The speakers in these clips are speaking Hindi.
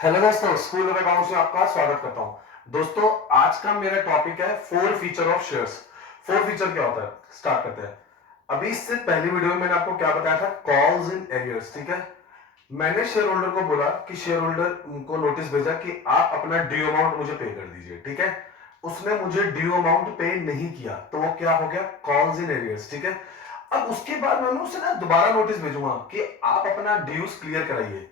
हेलो दोस्तों, स्कूल ऑफ अकाउंट्स में आपका स्वागत करता हूं। दोस्तों, आज का मेरा टॉपिक है four feature of shares. Four feature क्या होता है, स्टार्ट करते हैं। अभी इससे पहली वीडियो में मैंने आपको क्या बताया था, कॉल्स इन एरियर्स। ठीक है, मैंने शेयर होल्डर को बोला कि शेयर होल्डर को नोटिस भेजा कि आप अपना ड्यू अमाउंट मुझे पे कर दीजिए। ठीक है, उसने मुझे ड्यू अमाउंट पे नहीं किया तो वो क्या हो गया, कॉल्स इन एरियर्स। ठीक है, अब उसके बाद मैं उसे ना दोबारा नोटिस भेजूंगा कि आप अपना ड्यूज क्लियर कराइए।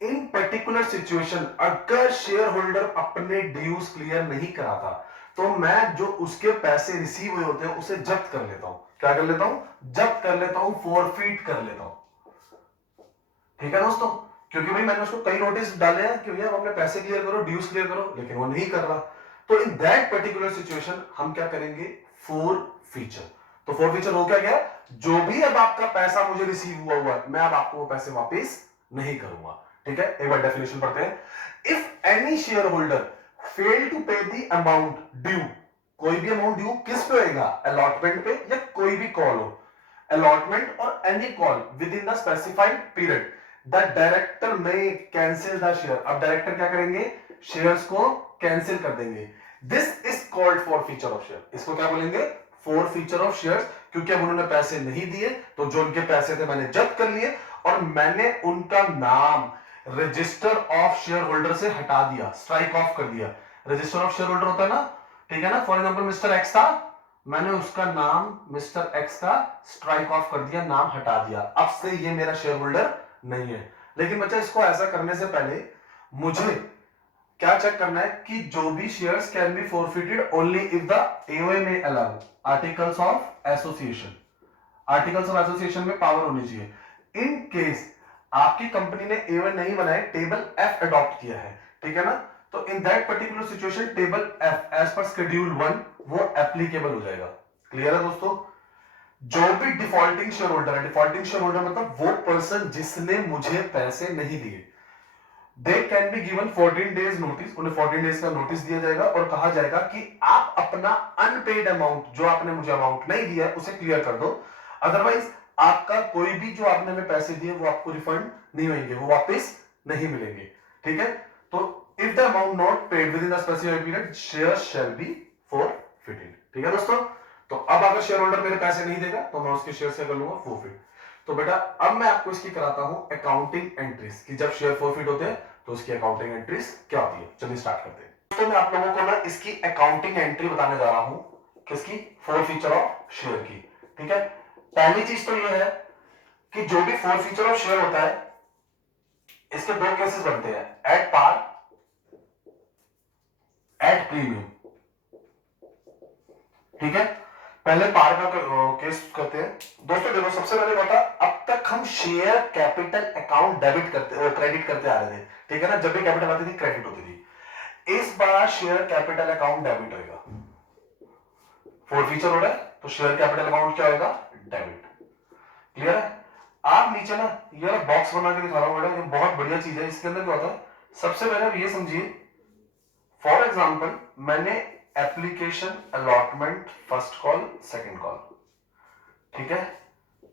इन पर्टिकुलर सिचुएशन अगर शेयर होल्डर अपने ड्यूज क्लियर नहीं कराता तो मैं जो उसके पैसे रिसीव हुए होते हैं उसे जब्त कर लेता हूं। क्या कर लेता हूं, जब्त कर लेता हूं, फॉरफीट कर लेता हूं। ठीक है दोस्तों, क्योंकि भाई मैंने उसको कई नोटिस डाले हैं कि भैया अपने पैसे क्लियर करो, ड्यूज क्लियर करो, लेकिन वो नहीं कर रहा। तो इन दैट पर्टिकुलर सिचुएशन हम क्या करेंगे, फोर फीचर। तो फोर फीचर हो क्या गया, जो भी अब आपका पैसा मुझे रिसीव हुआ है मैं अब आपको वो पैसे वापस नहीं करूंगा। ठीक है, एक बार डेफिनेशन पढ़ते हैं। If any share holder fail to pay the amount due, कोई भी अमाउंट ड्यू किस पे होएगा, अलॉटमेंट पे या कोई भी कॉल हो, allotment or any call within the specified period, the director may cancel the share। अब डायरेक्टर क्या करेंगे, शेयर्स को कैंसिल कर देंगे। This is called for feature of share. इसको क्या बोलेंगे, फोर फीचर ऑफ शेयर्स। क्योंकि अब उन्होंने पैसे नहीं दिए तो जो उनके पैसे थे मैंने जब्त कर लिए और मैंने उनका नाम रजिस्टर ऑफ शेयर होल्डर से हटा दिया, स्ट्राइक ऑफ कर दिया। रजिस्टर ऑफ शेयर होल्डर होता है ना, ठीक है ना। फॉर एग्जाम्पल मिस्टर एक्स था, मैंने उसका नाम मिस्टर एक्स का स्ट्राइक ऑफ कर दिया, नाम हटा दिया। अब से ये मेरा शेयर होल्डर नहीं है। लेकिन बच्चा इसको ऐसा करने से पहले मुझे क्या चेक करना है कि जो भी shares can be forfeited only if the AOA में allow articles of association. Articles of association में पावर होनी चाहिए। इन केस आपकी कंपनी ने एओए नहीं बनाए, टेबल एफ अडॉप्ट किया है, ठीक है ना, तो in that particular situation table F as per schedule 1 वो एप्लीकेबल हो जाएगा। क्लियर है दोस्तों। जो भी डिफॉल्टिंग शेयर होल्डर है, डिफॉल्टिंग शेयर होल्डर मतलब वो पर्सन जिसने मुझे पैसे नहीं दिए, they can be given 14 days notice. उन्हें 14 डेज का नोटिस दिया जाएगा और कहा जाएगा कि आप अपना अनपेड अमाउंट, जो आपने मुझे अमाउंट नहीं दिया उसे क्लियर कर दो, अदरवाइज आपका कोई भी जो आपने हमें पैसे दिए वो आपको रिफंड नहीं होंगे, वो वापस नहीं मिलेंगे। ठीक है, तो if the amount not paid with in the specified period share shall be forfeited. ठीक है दोस्तों, तो अब अगर शेयर होल्डर मेरे पैसे नहीं देगा तो मैं उसके शेयर से कर लूंगा फॉरफिट। तो बेटा अब मैं आपको इसकी कराता हूं अकाउंटिंग एंट्रीज कि जब शेयर फॉरफिट होते हैं तो उसकी अकाउंटिंग एंट्रीज क्या होती है। चलिए स्टार्ट करते हैं। तो मैं आप लोगों को ना इसकी अकाउंटिंग एंट्री बताने जा रहा हूं, किसकी, फोर फीचर ऑफ शेयर की। ठीक है, पहली चीज तो यह है कि जो भी फोर फीचर ऑफ शेयर होता है इसके दो केसेस बनते हैं, एट पार, एट प्रीमियम। ठीक है, पहले पार का केस करते हैं। दोस्तों देखो, सबसे पहले बता, अब तक हम शेयर कैपिटल अकाउंट डेबिट करते, क्रेडिट करते आ रहे थे। ठीक है ना, जब भी कैपिटल आती थी क्रेडिट होती थी। इस बार शेयर कैपिटल अकाउंट डेबिट होगा। फोर फीचर हो रहा है तो शेयर कैपिटल अकाउंट क्या होगा, डेबिट। क्लियर है। आप नीचे ना ये बॉक्स बना के दिखा रहा हूं बेटा, ये बहुत बढ़िया चीज है। इसके अंदर क्या होता है, सबसे पहले आप ये समझिए, फॉर एग्जाम्पल मैंने application allotment first call second call, ठीक है,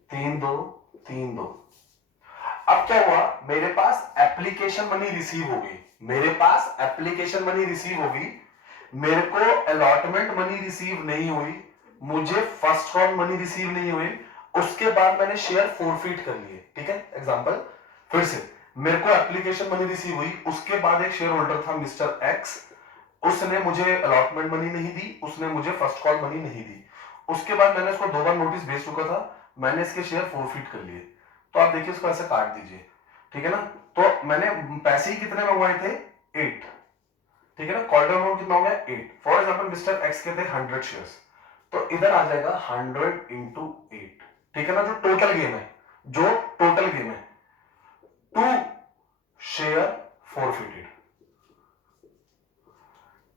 3-2 3-2। अब क्या हुआ, मेरे पास एप्लीकेशन मनी रिसीव हो गई, मेरे पास एप्लीकेशन मनी रिसीव हो गई, मेरे को अलॉटमेंट मनी रिसीव नहीं हुई, मुझे फर्स्ट कॉल मनी रिसीव नहीं हुई, उसके बाद मैंने शेयर फॉरफिट कर लिए। ठीक है, एग्जांपल फिर से, मेरे को एप्लीकेशन मनी रिसीव हुई, उसके बाद एक शेयर होल्डर था मिस्टर एक्स, उसने मुझे अलॉटमेंट मनी नहीं दी, उसने मुझे फर्स्ट कॉल मनी नहीं दी, उसके बाद मैंने उसको 2 बार नोटिस भेज चुका था, मैंने इसके शेयर फॉरफिट कर लिए। तो आप देखिए इसको ऐसे काट दीजिए। ठीक है ना, तो मैंने पैसे ही कितने मंगवाए थे, 8। ठीक है ना, क्वार्टर अमाउंट कितना हो गया, 8। फॉर एग्जांपल मिस्टर एक्स के थे 100 शेयर्स, तो इधर आ जाएगा 100 इंटू 8। ठीक है ना, जो टोटल गेम है, जो टोटल गेम है, 2 शेयर फॉरफिटेड।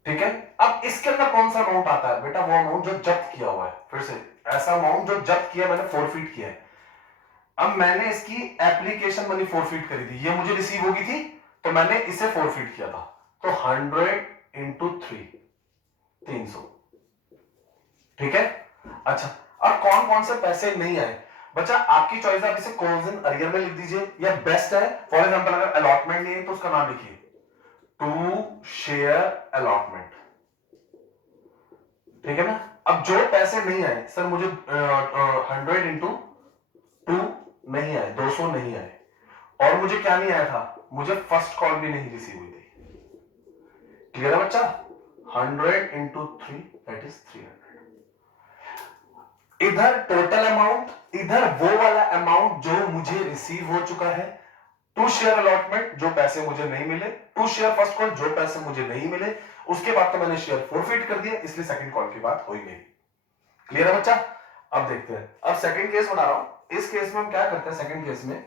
ठीक है, अब इसके अंदर कौन सा अमाउंट आता है बेटा, वो अमाउंट जो जब्त किया हुआ है। फिर से, ऐसा अमाउंट जो जब्त किया, मैंने फॉरफिट किया है। अब मैंने इसकी एप्लीकेशन मनी फॉरफिट करी थी, ये मुझे रिसीव होगी थी तो मैंने इसे फॉरफिट किया था, तो 100 इंटू 3, 300। ठीक है, अच्छा, अब कौन कौन से पैसे नहीं आए बच्चा, आपकी चॉइस है, आप इसे कॉल्स इन अरियर में लिख दीजिए या बेस्ट है, फॉर एग्जांपल अगर अलॉटमेंट नहीं है तो उसका नाम लिखिए, टू शेयर अलॉटमेंट, ठीक है ना। अब जो पैसे नहीं आए सर, मुझे 100 इंटू 2 नहीं आए, 200 नहीं आए, और मुझे क्या नहीं आया था, मुझे फर्स्ट कॉल भी नहीं रिसीव हुई थी। क्लियर है बच्चा? 100 इंटू 3 दैट इज 300। इधर टोटल अमाउंट, इधर वो वाला अमाउंट जो मुझे रिसीव हो चुका है, टू शेयर अलॉटमेंट जो पैसे मुझे नहीं मिले, टू शेयर फर्स्ट कॉल जो पैसे मुझे नहीं मिले, उसके बाद तो मैंने शेयर फोरफिट कर दिया, इसलिए सेकंड कॉल की बात हो ही नहीं। क्लियर है बच्चा? अब देखते हैं, अब सेकंड केस बना रहा हूं। इस केस में हम क्या करते हैं, सेकंड केस में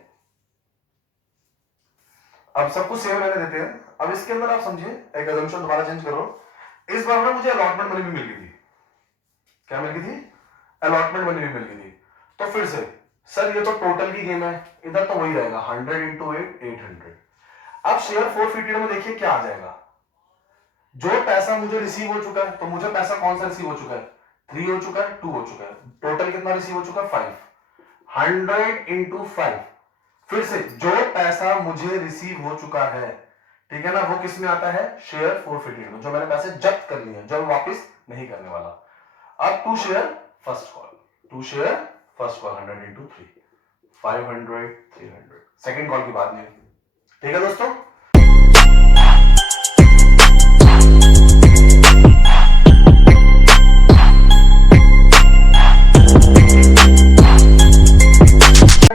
अब सब कुछ सेम रहने देते हैं। अब इसके अंदर आप समझिए, एक अजम्पशन दोबारा चेंज करो। इस बार में मुझे अलॉटमेंट मनी भी मिल गई थी। क्या मिल गई थी? अलॉटमेंट मनी भी मिल गई थी। तो फिर से सर ये तो टोटल की गेम है, इधर तो वही रहेगा 100 इंटू 8 800। अब शेयर फोरफिटेड में देखिए क्या आ जाएगा, जो पैसा मुझे रिसीव हो चुका है, तो मुझे पैसा कौन सा रिसीव हो चुका है, 3 हो चुका है, 2 हो चुका है, टोटल कितना रिसीव हो चुका है, 5। 100 इंटू 5, फिर से जो पैसा मुझे रिसीव हो चुका है, ठीक है ना, वो किस में आता है, शेयर फोरफिटेड में, जो मैंने पैसे जब्त कर लिए, जो वापस नहीं करने वाला। अब two share first call, two share first call 100 into 3 500 300, second call की बात नहीं। ठीक है दोस्तों,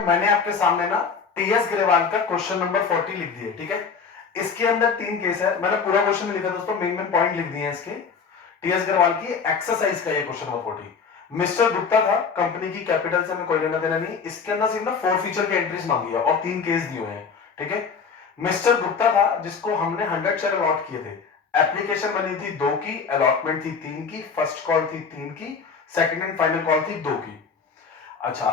मैंने आपके सामने ना टीएस ग्रेवाल का क्वेश्चन नंबर 40 लिख दिया, ठीक है। इसके अंदर 3 केस है, मैंने पूरा क्वेश्चन नहीं लिखा दोस्तों, मेन पॉइंट लिख दिए हैं इसके। टीएस ग्रेवाल की एक्सरसाइज का ये क्वेश्चन नंबर 40। मिस्टर गुप्ता था, कंपनी की कैपिटल से हमें कोई लेना देना नहीं। इसके अंदर सिर्फ ना 4 फीचर के एंट्रीज मांगी है और 3 केस दिए हुए हैं, ठीक है। मिस्टर गुप्ता था जिसको हमने 100 शेयर अलॉट किए थे, एप्लीकेशन बनी थी 2 की, अलॉटमेंट थी 3 की, फर्स्ट कॉल थी 3 की, सेकंड एंड फाइनल कॉल थी 2 की। अच्छा,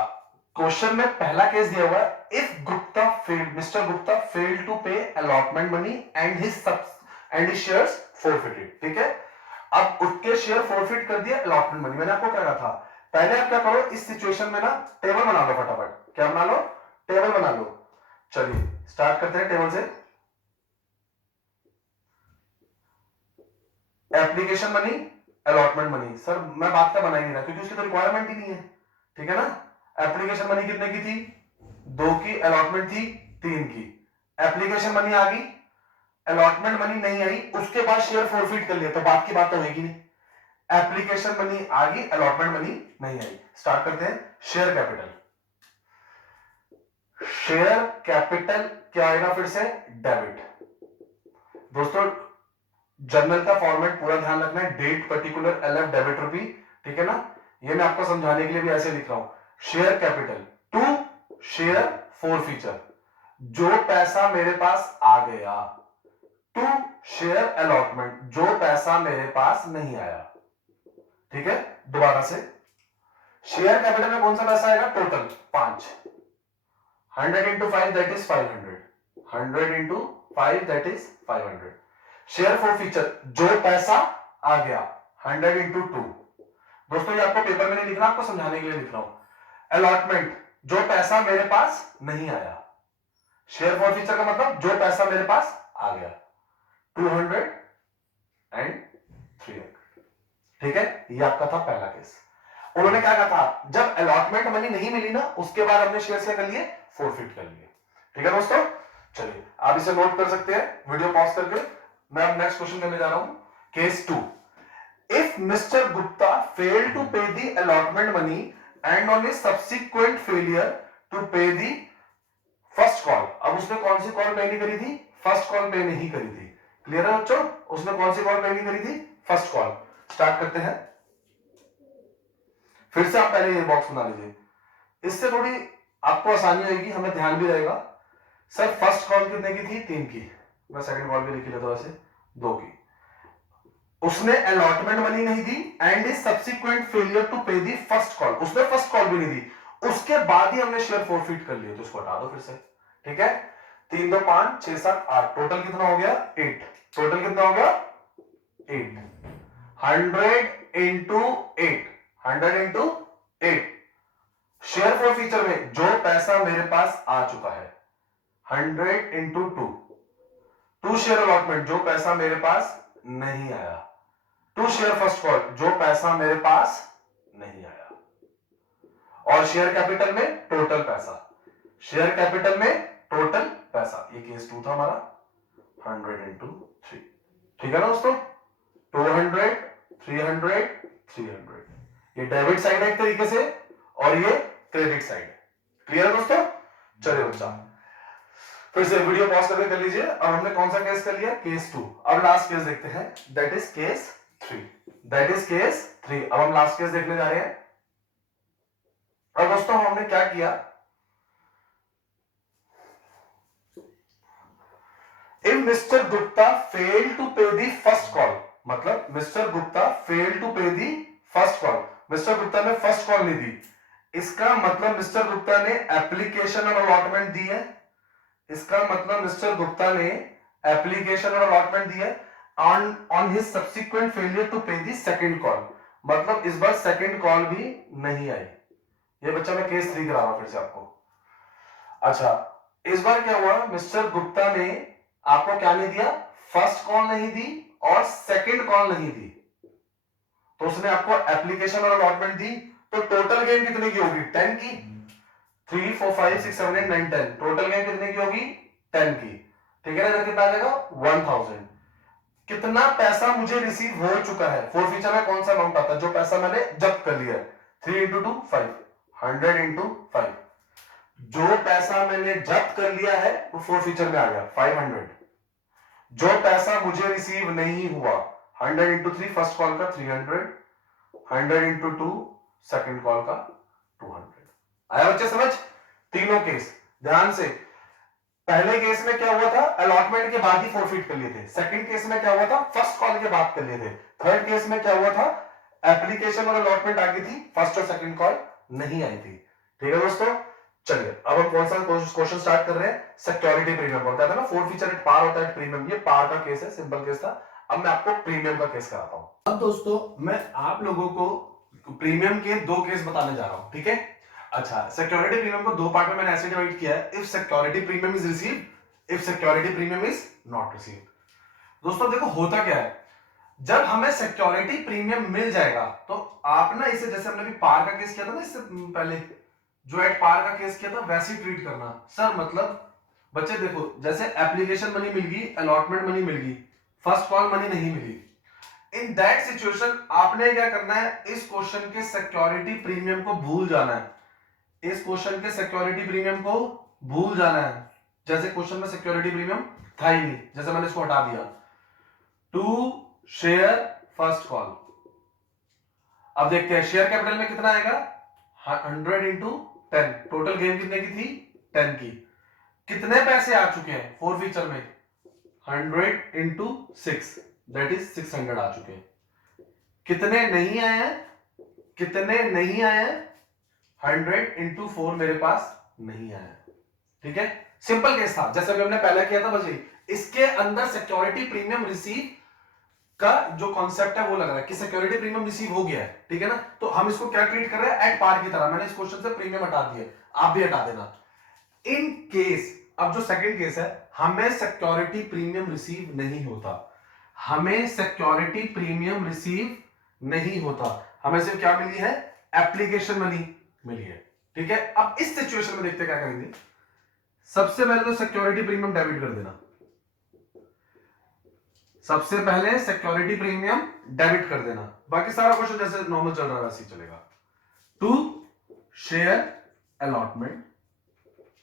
क्वेश्चन में पहला केस दिया हुआ है, if Gupta failed, mister Gupta failed to pay allotment money and his shares forfeited, ठीक है। अब उसके शेयर फोरफिट कर दिया, अलॉटमेंट मनी। मैंने आपको क्या कहा था, पहले आप क्या करो, इस सिचुएशन में ना टेबल बना लो फटाफट। क्या बना लो? टेबल बना लो। चलिए स्टार्ट करते हैं टेबल से। Application money, allotment money, sir मैं बात का बना ही नहीं रहा क्योंकि उसकी तो रिक्वायरमेंट ही नहीं है, ठीक है ना। एप्लीकेशन मनी कितने की थी, 2 की, अलॉटमेंट थी 3 की। एप्लीकेशन मनी आ गई, अलॉटमेंट मनी नहीं आई, उसके बाद शेयर फोरफिट कर लिया, तो बात की बात तो होगी नहीं। एप्लीकेशन मनी आ गई, अलॉटमेंट मनी नहीं आई। स्टार्ट करते हैं, शेयर कैपिटल। शेयर कैपिटल क्या आएगा फिर से, डेबिट। दोस्तों जर्नल का फॉर्मेट पूरा ध्यान रखना है, डेट पर्टिकुलर एलएफ डेबिट रुपी, ठीक है ना। ये मैं आपको समझाने के लिए भी ऐसे लिख रहा हूं, share capital to share forfeiture, जो पैसा मेरे पास आ गया, टू शेयर अलॉटमेंट, जो पैसा मेरे पास नहीं आया, ठीक है। दोबारा से, शेयर कैपिटल में कौन सा पैसा आएगा, total 5, 100 into 5 that is 500, 100 into 5 that is 500। Share forfeiture, जो पैसा आ गया, 100 इंटू 2। दोस्तों ये आपको पेपर में नहीं लिखना, आपको समझाने के लिए लिख रहा हूं। अलॉटमेंट, जो पैसा मेरे पास नहीं आया। शेयर फोर फीचर का मतलब जो पैसा मेरे पास आ गया, 200 एंड 300, ठीक है। ये आपका था पहला केस। उन्होंने क्या कहा था, जब अलॉटमेंट मनी नहीं मिली ना, उसके बाद हमने शेयर क्या कर लिए, फोरफिट कर लिए, ठीक है दोस्तों। चलिए आप इसे नोट कर सकते हैं वीडियो पॉज करके। मैं अब नेक्स्ट क्वेश्चन करने जा रहा हूं, case 2। If mister Gupta fail to pay the allotment money and on a subsequent failure to pay the first call. अब उसने कौन सी कॉल पे नहीं करी थी, फर्स्ट कॉल पे नहीं करी थी। क्लियर है बच्चों, उसने कौन सी कॉल पे नहीं करी थी, फर्स्ट कॉल। स्टार्ट करते हैं, फिर से आप पहले ये बॉक्स बना लीजिए, इससे थोड़ी आपको आसानी होगी, हमें ध्यान भी रहेगा। सर फर्स्ट कॉल कितने की थी, 3 की, मैं सेकंड कॉल भी लिख लेता हूं वैसे, 2 की। उसने अलॉटमेंट मनी नहीं दी and is subsequent failure to pay the first call, उसने फर्स्ट कॉल भी नहीं दी, उसके बाद ही हमने शेयर फोरफिट कर लिए, तो इसको हटा दो फिर से, ठीक है। 3 2 5 6 7 8, टोटल कितना हो गया, 8। टोटल कितना हो गया, 8। 100 into 8, 100 into 8। Share four feature में जो पैसा मेरे पास आ चुका है, 100 इंटू 2, टू शेयर अलॉटमेंट, जो पैसा मेरे पास नहीं आया। टू शेयर फर्स्ट कॉल, जो पैसा मेरे पास नहीं आया। और शेयर कैपिटल में टोटल पैसा, शेयर कैपिटल में टोटल पैसा। ये केस 2 था हमारा, 100 इंटू 3। ठीक है ना दोस्तों, 200, 300, 300। ये डेबिट साइड है एक तरीके से और ये क्रेडिट साइड है। क्लियर है दोस्तों? चलिए बच्चा, फिर से वीडियो पॉज करके कर लीजिए। अब हमने कौन सा केस कर लिया? केस 2। अब लास्ट केस देखते हैं, that is case 3। That is case 3। अब हम लास्ट केस देखने जा रहे हैं। अब दोस्तों हमने क्या किया, if mister Gupta fail to pay the first call, मतलब Mister Gupta fail to pay the first call, Mister Gupta ने फर्स्ट कॉल नहीं दी, इसका मतलब मिस्टर गुप्ता ने एप्लीकेशन और अलॉटमेंट दी है। इसका मतलब मिस्टर गुप्ता ने एप्लीकेशन और अलॉटमेंट दी है on his subsequent failure to pay the second call, मतलब इस बार सेकंड कॉल भी नहीं आई। ये बच्चा मैं केस 3 करा रहा हूं फिर से आपको। अच्छा, इस बार क्या हुआ, मिस्टर गुप्ता ने आपको क्या नहीं दिया? फर्स्ट कॉल नहीं दी और सेकंड कॉल नहीं दी, तो उसने आपको एप्लीकेशन और अलॉटमेंट दी। तो टोटल गेम कितने की होगी? 10 की। 3 4 5 6 7 8 9 10, टोटल गेम कितने की होगी? 10 की। ठीक है ना, कितना आ जाएगा? 1000। कितना पैसा मुझे रिसीव हो चुका है? फोर फीचर में कौन सा अमाउंट आता है? जो पैसा मैंने जब्त कर लिया है। 3 इंटू 2 5, 100 इंटू 5। जो पैसा मैंने जब्त कर लिया है वो फोर फीचर में आ गया 500। जो पैसा मुझे रिसीव नहीं हुआ, 100 इंटू 3 फर्स्ट कॉल का 300, 100 इंटू 2 सेकेंड कॉल का 200। आया बच्चे समझ? तीनों केस ध्यान से। पहले केस में क्या हुआ था? अलॉटमेंट के बाद ही फोरफीट कर लिए थे। सेकंड केस में क्या हुआ था? फर्स्ट कॉल के बाद कर लिए थे। थर्ड केस में क्या हुआ था? एप्लीकेशन और अलॉटमेंट आ गई थी, फर्स्ट और सेकंड कॉल नहीं आई थी। ठीक है दोस्तों, चलिए अब हम कौन सा क्वेश्चन स्टार्ट कर रहे हैं? Security premium. बोलता था ना फोर फीचर एट पार होता है प्रीमियम, ये पार का केस है, सिंपल केस था। अब मैं आपको प्रीमियम का केस कराता हूं। अब दोस्तों मैं आप लोगों को प्रीमियम के 2 केस बताने जा रहा हूं, ठीक है? अच्छा, सिक्योरिटी प्रीमियम को 2 पार्ट में मैंने ऐसे डिवाइड किया है, if security premium is received, if security premium is not received. दोस्तों देखो होता क्या है, जब हमें सिक्योरिटी प्रीमियम मिल जाएगा तो आप ना इसे, जैसे हमने भी पार का केस किया था ना इससे पहले, जो एट पार का केस किया था वैसे ही ट्रीट करना। सर मतलब बच्चे देखो, जैसे एप्लीकेशन मनी मिल गई, अलॉटमेंट मनी मिल गई, फर्स्ट कॉल मनी नहीं मिली, इन दैट सिचुएशन आपने क्या करना है? इस क्वेश्चन के सिक्योरिटी प्रीमियम को भूल जाना है। इस क्वेश्चन के सिक्योरिटी प्रीमियम को भूल जाना है। जैसे क्वेश्चन में सिक्योरिटी प्रीमियम था ही नहीं, जैसे मैंने इसको हटा दिया, टू शेयर फर्स्ट कॉल। अब देखते हैं शेयर कैपिटल में कितना आएगा? 100 इंटू 10, टोटल गेम कितने की थी? 10 की। कितने पैसे आ चुके हैं फोर फीचर में? 100 इंटू 6, दैट इज 600 आ चुके हैं। कितने नहीं आए हैं? कितने नहीं आए हैं? 100 इंटू 4 मेरे पास नहीं आया। ठीक है, सिंपल केस था, जैसे हमने पहले किया था, बस यही। इसके अंदर सिक्योरिटी प्रीमियम रिसीव का जो कॉन्सेप्ट है वो लग रहा है कि सिक्योरिटी प्रीमियम रिसीव हो गया है, ठीक है ना? तो हम इसको क्या ट्रीट कर रहे हैं? एट पार की तरह। मैंने इस क्वेश्चन से प्रीमियम हटा दिया, आप भी हटा देना। इन केस, अब जो सेकंड केस है, हमें सिक्योरिटी प्रीमियम रिसीव नहीं होता, हमें सिक्योरिटी प्रीमियम रिसीव नहीं होता, हमें सिर्फ क्या मिली है? एप्लीकेशन मनी मिली है। ठीक है, अब इस सिचुएशन में देखते क्या करेंगे। सबसे पहले तो सिक्योरिटी प्रीमियम डेबिट कर देना, सबसे पहले सिक्योरिटी प्रीमियम डेबिट कर देना, बाकी सारा क्वेश्चन जैसे नॉर्मल चल रहा है वैसे ही चलेगा। To share allotment,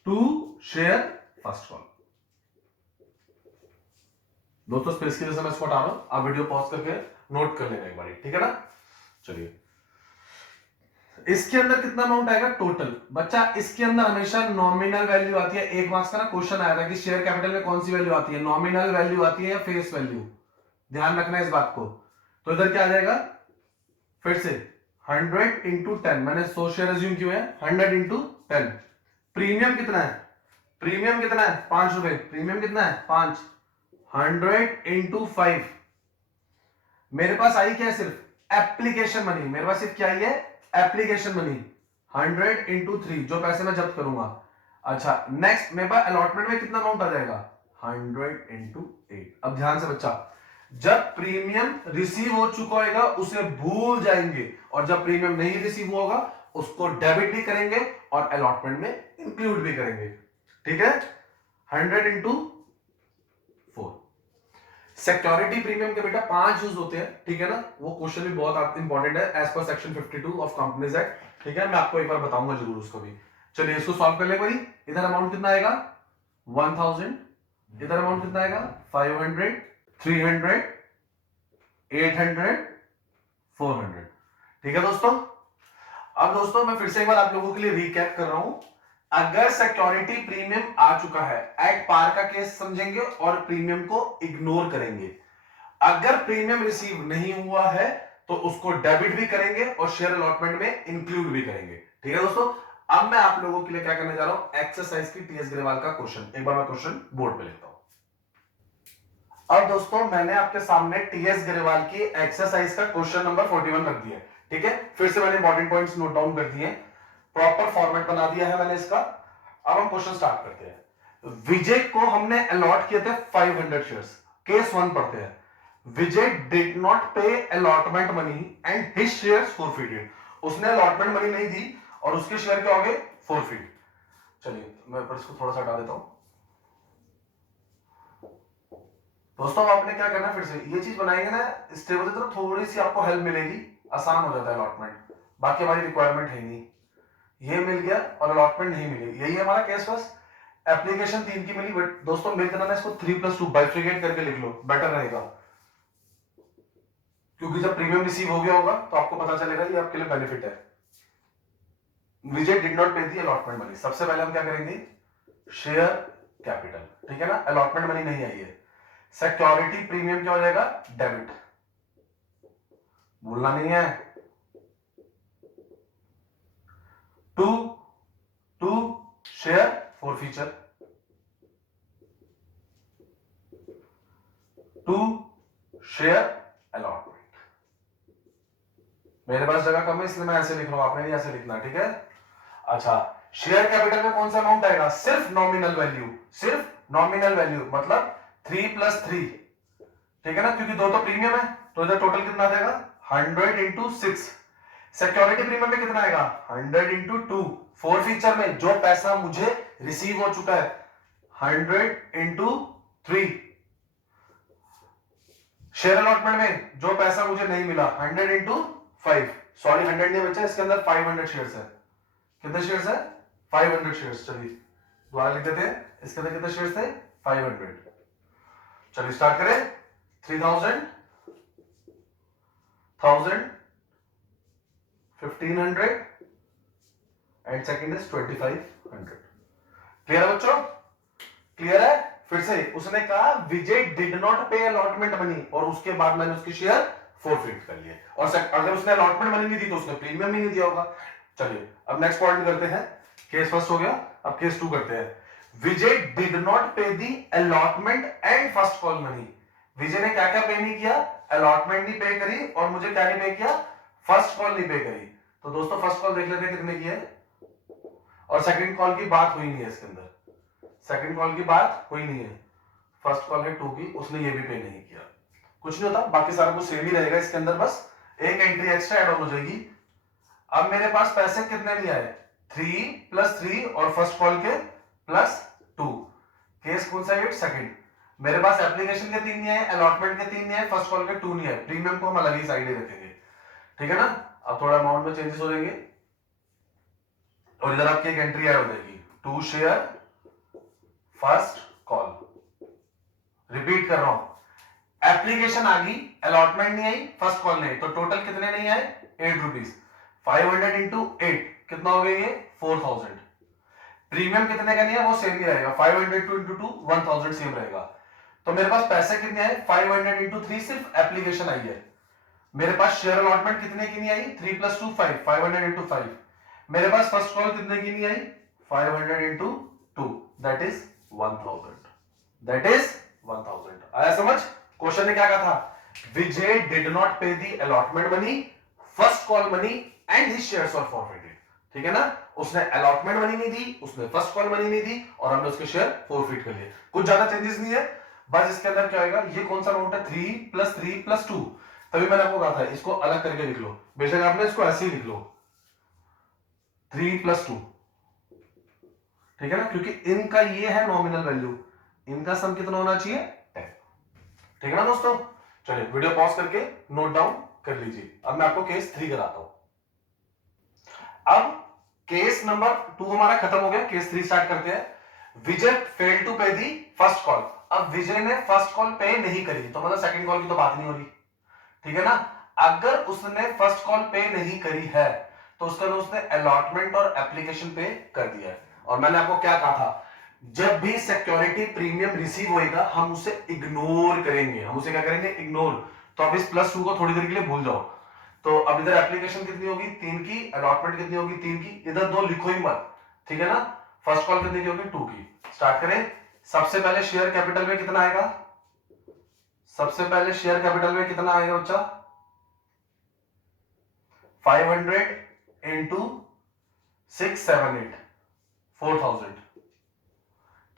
to share first call. दोस्तों स्पेस की वजह से मैं इसको हटा रहा हूं, आप वीडियो पॉज करके नोट कर लेना एक बार, ठीक है ना? चलिए, इसके अंदर कितना अमाउंट आएगा टोटल? बच्चा इसके अंदर हमेशा नॉमिनल वैल्यू आती है। एक मार्क्स का ना क्वेश्चन आया था कि शेयर कैपिटल में कौन सी वैल्यू आती है, नॉमिनल वैल्यू आती है या फेस वैल्यू? ध्यान रखना है इस बात को। तो इधर क्या आ जाएगा? फिर से 100 इंटू 10, मैंने 100 शेयर एज्यूम किए हैं, 100 इंटू 10। प्रीमियम कितना है? प्रीमियम कितना है? 5 रुपए। प्रीमियम कितना है? 5। 100 इंटू 5, मेरे पास आई क्या है? सिर्फ एप्लीकेशन मनी। मेरे पास सिर्फ क्या आई है? Application money. 100 इंटू 3, जो पैसे मैं जब्त करूंगा। अच्छा, नेक्स्ट मेरे पास अलॉटमेंट में कितना अमाउंट आ जाएगा? 100 इंटू 8। अब ध्यान से बच्चा, जब प्रीमियम रिसीव हो चुका होगा उसे भूल जाएंगे, और जब प्रीमियम नहीं रिसीव होगा उसको डेबिट भी करेंगे और अलॉटमेंट में इंक्लूड भी करेंगे। ठीक है, 100 इंटू 4। सिक्योरिटी प्रीमियम के बेटा 5 यूज होते हैं, ठीक है ना, वो क्वेश्चन भी बहुत इंपॉर्टेंट है as per section 52 of companies act. ठीक है, मैं आपको एक बार बताऊंगा जरूर उसको भी। चलिए इसको सॉल्व कर ले भाई। इधर अमाउंट कितना आएगा 1000, इधर अमाउंट कितना आएगा 500, 300, 800, 400। ठीक है दोस्तों, अब दोस्तों मैं फिर से एक बार आप लोगों के लिए रिकैप कर रहा हूं। अगर सिक्योरिटी प्रीमियम आ चुका है, एट पार का केस समझेंगे और प्रीमियम को इग्नोर करेंगे। अगर प्रीमियम रिसीव नहीं हुआ है तो उसको डेबिट भी करेंगे और शेयर अलॉटमेंट में इंक्लूड भी करेंगे। ठीक है दोस्तों, अब मैं आप लोगों के लिए क्या करने जा रहा हूं, एक्सरसाइज की टीएस ग्रेवाल का क्वेश्चन। एक बार मैं क्वेश्चन बोर्ड पे लिखता हूं। अब दोस्तों मैंने आपके सामने टीएस ग्रेवाल की एक्सरसाइज का क्वेश्चन नंबर 41 रख दिया है। ठीक है, फिर से मैंने इंपॉर्टेंट पॉइंट्स नोट डाउन कर दिए, प्रॉपर फॉर्मेट बना दिया है मैंने इसका। अब हम क्वेश्चन स्टार्ट करते हैं। विजय को हमने अलॉट किए थे 500 शेयर्स। केस 1 पढ़ते हैं। विजय डिड नॉट पे allotment money and his shares forfeited. उसने अलॉटमेंट मनी नहीं दी और उसके शेयर क्या हो गए, फॉरफिट। चलिए मैं इसको थोड़ा सा हटा देता हूं। दोस्तों आपने क्या करना है, फिर से ये चीज बनाएंगे ना इस टेबल से, तो थोड़ी सी आपको हेल्प मिलेगी, आसान हो जाता है अलॉटमेंट। बाकी हमारी रिक्वायरमेंट है नहीं, ये मिल गया और अलॉटमेंट नहीं मिली, यही हमारा केस बस। एप्लीकेशन 3 की मिली, बट दोस्तों मिल करना इसको 3+2 बाइफ्रिकेट करके लिख लो, बेटर रहेगा। क्योंकि जब प्रीमियम रिसीव हो गया होगा तो आपको पता चलेगा, ये आपके लिए बेनिफिट है। विजय did not pay the allotment money. सबसे पहले हम क्या करेंगे, शेयर कैपिटल। ठीक है ना, अलॉटमेंट मनी नहीं आई है। सिक्योरिटी प्रीमियम क्या हो जाएगा, डेबिट, भूलना नहीं है। To share forfeiture, to share allotment. मेरे पास जगह कम है इसलिए मैं ऐसे लिख रहा हूं, आपने नहीं ऐसे लिखना। ठीक है, अच्छा शेयर कैपिटल में कौन सा अमाउंट आएगा, सिर्फ नॉमिनल वैल्यू, सिर्फ नॉमिनल वैल्यू मतलब 3+3। ठीक है ना, क्योंकि दो तो प्रीमियम है तो इधर टोटल कितना आ जाएगा 100 इंटू 6। सिक्योरिटी प्रीमियम में कितना आएगा 100 इंटू 2। फोर फीचर में जो पैसा मुझे रिसीव हो चुका है 100 इंटू 3। शेयर अलॉटमेंट में जो पैसा मुझे नहीं मिला 100 इंटू 5। सॉरी 100 नहीं बचा, इसके अंदर 500 शेयर्स है। कितने शेयर्स है 500 शेयर्स। चलिए दोबारा लिख देते हैं, इसके अंदर कितने शेयर्स थे 500। चलिए स्टार्ट करें। 3000, 1000, 1500 एंड सेकंड इज 2500। क्लियर है बच्चों, क्लियर है। फिर से उसने कहा विजय डिड नॉट पे अलॉटमेंट मनी, और उसके बाद मैंने उसके शेयर फॉरफिट कर लिए, और अगर उसने अलॉटमेंट मनी नहीं दी तो उसने प्रीमियम भी नहीं दिया होगा। चलिए अब नेक्स्ट पॉइंट करते हैं। केस फर्स्ट हो गया, अब केस 2 करते हैं। विजय did not pay the allotment and first call money. Vijay ने क्या क्या पे नहीं किया, अलॉटमेंट नहीं पे करी और मुझे क्या नहीं पे किया, फर्स्ट कॉल नहीं पे करी। तो दोस्तों फर्स्ट कॉल देख लेते हैं कितने की है, और सेकंड कॉल की बात हुई नहीं है इसके अंदर, सेकंड कॉल की बात हुई नहीं है। फर्स्ट कॉल है 2 की, उसने ये भी पे नहीं किया। कुछ नहीं होता, बाकी सारा कुछ सेम ही रहेगा इसके अंदर, बस एक एंट्री एक्स्ट्रा ऐड ऑन हो जाएगी। अब मेरे पास पैसे कितने नहीं आए, 3+3 और फर्स्ट कॉल के +2। केस कौन सा है, सेकंड। मेरे पास एप्लीकेशन के 3 नहीं आए, अलॉटमेंट के 3 नहीं आए, फर्स्ट कॉल के 2 नहीं आए। प्रीमियम को हम अलग ही साइड ही रखेंगे। ठीक है ना, अब थोड़ा अमाउंट में चेंजेस हो जाएंगे और इधर आपकी एक एंट्री ऐड हो जाएगी, 2 शेयर फर्स्ट कॉल। रिपीट कर रहा हूं, एप्लीकेशन आ गई, अलॉटमेंट नहीं आई, फर्स्ट कॉल नहीं, तो टोटल कितने नहीं आए 8 रुपीज। 500 इंटू 8 कितना हो गया, ये 4000। प्रीमियम कितने का नहीं है वो सेम ही रहेगा, 500 इंटू 2 1000 सेम रहेगा। तो मेरे पास पैसे कितने आए 500 इंटू 3, सिर्फ एप्लीकेशन आई है। मेरे पास शेयर अलॉटमेंट कितने की नहीं आई, 3+2 5, 500 इंटू 5। मेरे पास फर्स्ट कॉल कितने की नहीं आई, 500 into 2, that is 1000, that is 1000। आया समझ। क्वेश्चन ने क्या कहा था, विजय did not pay the allotment money, first call money and his shares are forfeited. ठीक है ना, उसने अलॉटमेंट मनी नहीं दी, उसने फर्स्ट कॉल मनी नहीं दी और हमने उसके शेयर फोरफीट कर लिए। कुछ ज्यादा चेंजेस नहीं है, बस इसके अंदर क्या होगा, ये कौन सा अमाउंट है 3 + 3 + 2। तभी मैंने आपको कहा था इसको अलग करके लिख लो, बेशक आपने इसको ऐसे ही लिख लो 3 + 2, ठीक है ना, क्योंकि इनका ये है नॉमिनल वैल्यू, इनका सम कितना होना चाहिए 10। ठीक है ना दोस्तों, चलिए वीडियो पॉज करके नोट डाउन कर लीजिए। अब मैं आपको केस 3 कराता हूं। अब केस नंबर 2 हमारा खत्म हो गया, केस 3 स्टार्ट करते हैं। विजय fail to pay the first call. अब विजय ने फर्स्ट कॉल पे नहीं करी, तो मतलब सेकंड कॉल की तो बात नहीं हो रही, ठीक है ना। अगर उसने फर्स्ट कॉल पे नहीं करी है तो उसका उसने अलॉटमेंट और एप्लीकेशन पे कर दिया है। और मैंने आपको क्या कहा था, जब भी सिक्योरिटी प्रीमियम रिसीव होएगा हम उसे इग्नोर करेंगे, हम उसे क्या करेंगे, इग्नोर। तो अब इस +2 को थोड़ी देर के लिए भूल जाओ। तो अब इधर एप्लीकेशन कितनी होगी 3 की, अलॉटमेंट कितनी होगी 3 की, इधर 2 लिखो ही मत, ठीक है ना। फर्स्ट कॉल कितनी की होगी 2 की। स्टार्ट करें। सबसे पहले शेयर कैपिटल में कितना आएगा, सबसे पहले शेयर कैपिटल में कितना आएगा बच्चा, 500 इंटू 678 4000,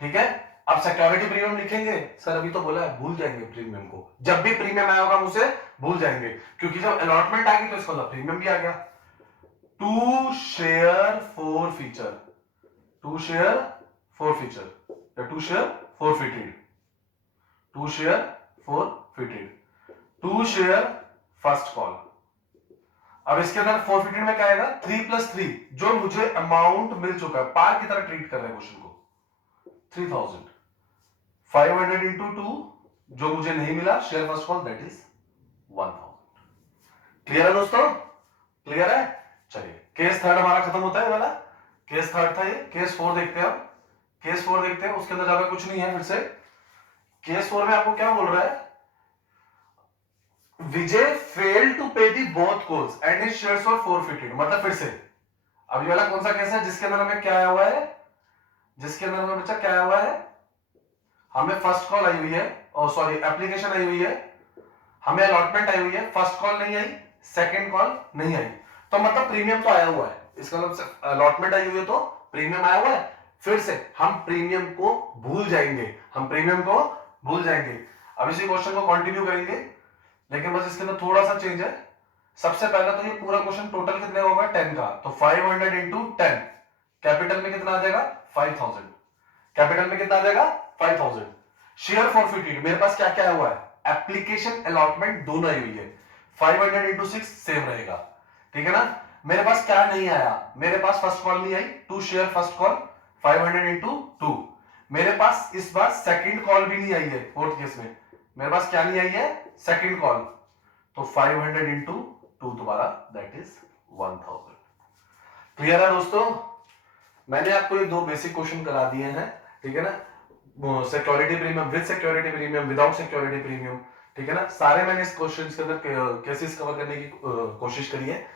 ठीक है। अब सिक्योरिटी प्रीमियम लिखेंगे, सर अभी तो बोला है भूल जाएंगे प्रीमियम को, जब भी प्रीमियम आया होगा हम उसे भूल जाएंगे, क्योंकि जब अलॉटमेंट आ गई तो इसका मतलब प्रीमियम भी आ गया। 2 share for feature, 2 share for feature या 2 share forfeited, 2 share forfeited, 2 share first call. अब इसके अंदर फॉरफिटेड में क्या आएगा 3 + 3, जो मुझे अमाउंट मिल चुका है, पार की तरह ट्रीट कर रहे हैं क्वेश्चन को, 3000, 500 इंटू 2 जो मुझे नहीं मिला share first call, that is 1000। Clear है दोस्तों, क्लियर है। चलिए केस थर्ड हमारा खत्म होता है वाला, केस थर्ड था ये। केस 4 देखते हैं हम, केस 4 देखते हैं, उसके अंदर ज्यादा कुछ नहीं है। फिर से केस 4 में आपको क्या बोल रहा है, विजय failed to pay the both calls and his shares were forfeited. मतलब फिर से अब ये वाला कौन सा केस है जिसके अंदर हमें क्या आया हुआ है, जिसके अंदर हमें बच्चा क्या आया हुआ है, हमें फर्स्ट कॉल आई हुई है, और सॉरी एप्लीकेशन आई हुई है, हमें अलॉटमेंट आई हुई है, फर्स्ट कॉल नहीं आई, सेकंड कॉल नहीं आई, तो मतलब प्रीमियम तो आया हुआ है। इसका मतलब अलॉटमेंट आई हुई है तो प्रीमियम आया हुआ है। फिर से हम प्रीमियम को भूल जाएंगे, हम प्रीमियम को भूल जाएंगे। अब इसी क्वेश्चन को कंटिन्यू करेंगे, लेकिन बस इसके अंदर थोड़ा सा चेंज है। सबसे पहला तो ये पूरा क्वेश्चन टोटल कितने का होगा 10 का, तो 500 इंटू 10, कैपिटल में कितना आ जाएगा 5000, कैपिटल में कितना आ जाएगा 5000। शेयर फॉरफिटेड, मेरे पास क्या क्या हुआ है, एप्लीकेशन अलॉटमेंट दोनों आई हुई है, 500 इंटू 6 सेम रहेगा, ठीक है ना। मेरे पास क्या नहीं आया, मेरे पास फर्स्ट कॉल नहीं आई, 2 शेयर फर्स्ट कॉल 500 इंटू 2। मेरे पास इस बार सेकंड कॉल भी नहीं आई है, फोर्थ केस में मेरे पास क्या नहीं आई है, सेकंड कॉल, तो 500 इंटू 2 दोबारा, दैट इज 1000। क्लियर है दोस्तों, मैंने आपको ये 2 बेसिक क्वेश्चन करा दिए हैं, ठीक है ना। Security premium, with security premium, without security premium, ठीक है ना। सारे मैंने इस क्वेश्चन के अंदर केसेस कवर करने की कोशिश करी है।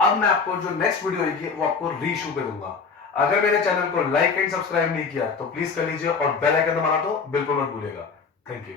अब मैं आपको जो नेक्स्ट वीडियो आएगी वो आपको रीशू पे दूंगा। अगर मेरे चैनल को लाइक एंड सब्सक्राइब नहीं किया तो प्लीज कर लीजिए, और बेल आइकन दबाना तो बिल्कुल मत भूलिएगा। Thank you.